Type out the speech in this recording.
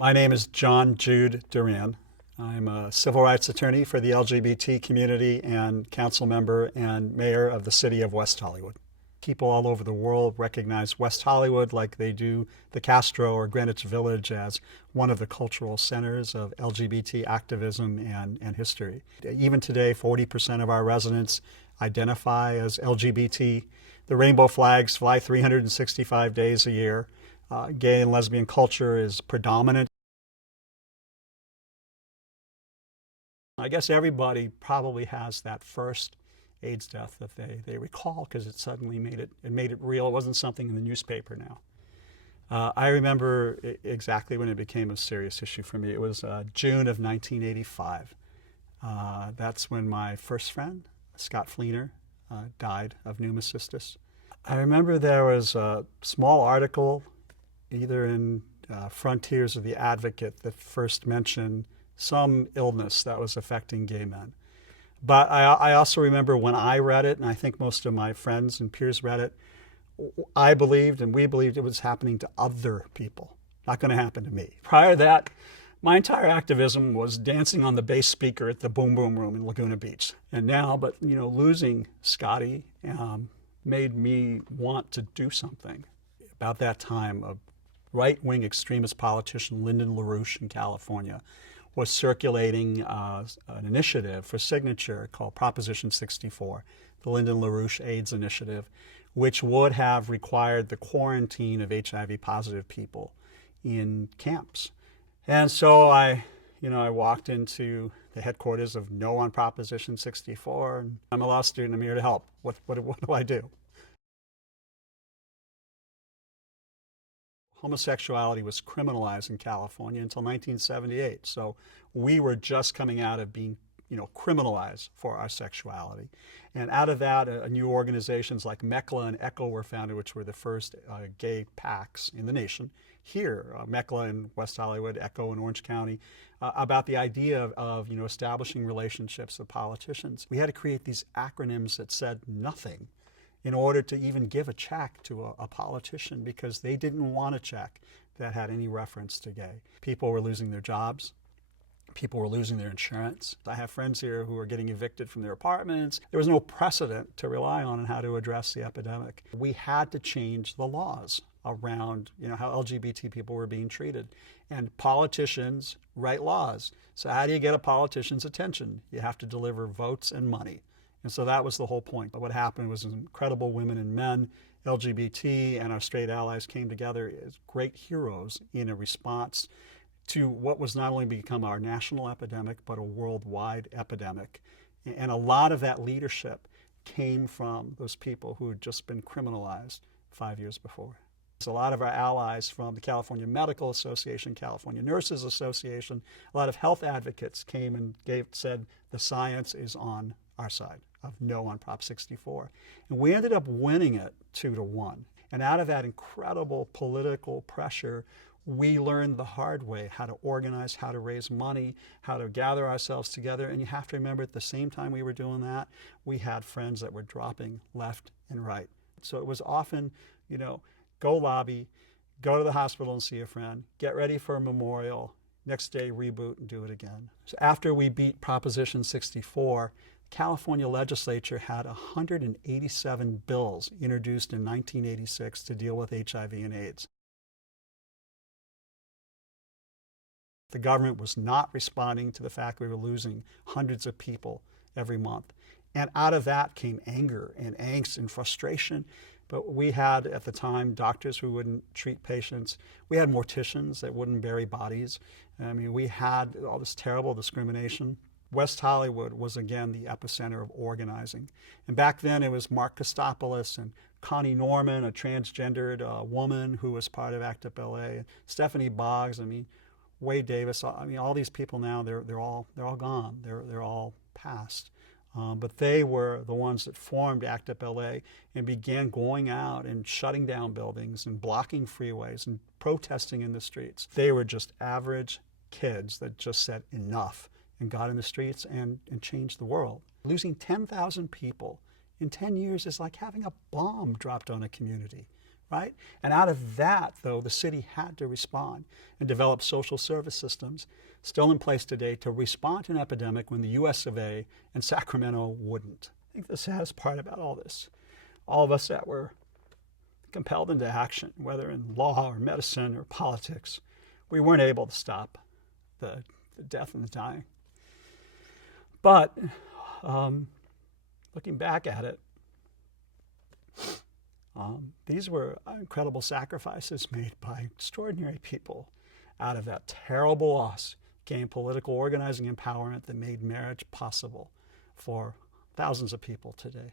My name is John Jude Duran. I'm a civil rights attorney for the LGBT community and council member and mayor of the city of West Hollywood. People all over the world recognize West Hollywood like they do the Castro or Greenwich Village as one of the cultural centers of LGBT activism and history. Even today, 40% of our residents identify as LGBT. The rainbow flags fly 365 days a year. Gay and lesbian culture is predominant. I guess everybody probably has that first AIDS death that they recall because it suddenly made it real. It wasn't something in the newspaper now. I remember exactly when it became a serious issue for me. It was June of 1985. That's when my first friend, Scott Fleener, died of pneumocystis. I remember there was a small article either in Frontiers or The Advocate that first mentioned some illness that was affecting gay men. But I also remember when I read it, and I think most of my friends and peers read it, I believed and we believed it was happening to other people, not going to happen to me. Prior to that, my entire activism was dancing on the bass speaker at the Boom Boom Room in Laguna Beach. And now, losing Scotty made me want to do something. About that time, a right-wing extremist politician, Lyndon LaRouche in California, was circulating an initiative for signature called Proposition 64, the Lyndon LaRouche AIDS Initiative, which would have required the quarantine of HIV-positive people in camps. And so I walked into the headquarters of No on Proposition 64, and I'm a law student, I'm here to help. What do I do? Homosexuality was criminalized in California until 1978. So we were just coming out of being, criminalized for our sexuality. And out of that, new organizations like MECLA and ECHO were founded, which were the first gay PACs in the nation. Here, MECLA in West Hollywood, ECHO in Orange County, about the idea of establishing relationships with politicians. We had to create these acronyms that said nothing in order to even give a check to a politician, because they didn't want a check that had any reference to gay. People were losing their jobs. People were losing their insurance. I have friends here who are getting evicted from their apartments. There was no precedent to rely on how to address the epidemic. We had to change the laws around how LGBT people were being treated. And politicians write laws. So how do you get a politician's attention? You have to deliver votes and money. And so that was the whole point. But what happened was incredible women and men, LGBT, and our straight allies came together as great heroes in a response to what was not only become our national epidemic, but a worldwide epidemic. And a lot of that leadership came from those people who had just been criminalized 5 years before. So a lot of our allies from the California Medical Association, California Nurses Association, a lot of health advocates came and said the science is on our side of no on Prop 64. And we ended up winning it 2-1. And out of that incredible political pressure, we learned the hard way how to organize, how to raise money, how to gather ourselves together. And you have to remember, at the same time we were doing that, we had friends that were dropping left and right. So it was often, go lobby, go to the hospital and see a friend, get ready for a memorial, next day reboot and do it again. So after we beat Proposition 64, California legislature had 187 bills introduced in 1986 to deal with HIV and AIDS. The government was not responding to the fact we were losing hundreds of people every month. And out of that came anger and angst and frustration. But we had, at the time, doctors who wouldn't treat patients. We had morticians that wouldn't bury bodies. We had all this terrible discrimination. West Hollywood was, again, the epicenter of organizing. And back then, it was Mark Kostopoulos and Connie Norman, a transgendered woman who was part of ACT UP LA, and Stephanie Boggs, Wade Davis. All these people now, they're all gone. They're all past. But they were the ones that formed ACT UP LA and began going out and shutting down buildings and blocking freeways and protesting in the streets. They were just average kids that just said enough and got in the streets and changed the world. Losing 10,000 people in 10 years is like having a bomb dropped on a community. right? And out of that, though, the city had to respond and develop social service systems still in place today to respond to an epidemic when the US of A and Sacramento wouldn't. I think the saddest part about all this, all of us that were compelled into action, whether in law or medicine or politics, we weren't able to stop the death and the dying. But looking back at it, these were incredible sacrifices made by extraordinary people. Out of that terrible loss came political organizing and empowerment that made marriage possible for thousands of people today.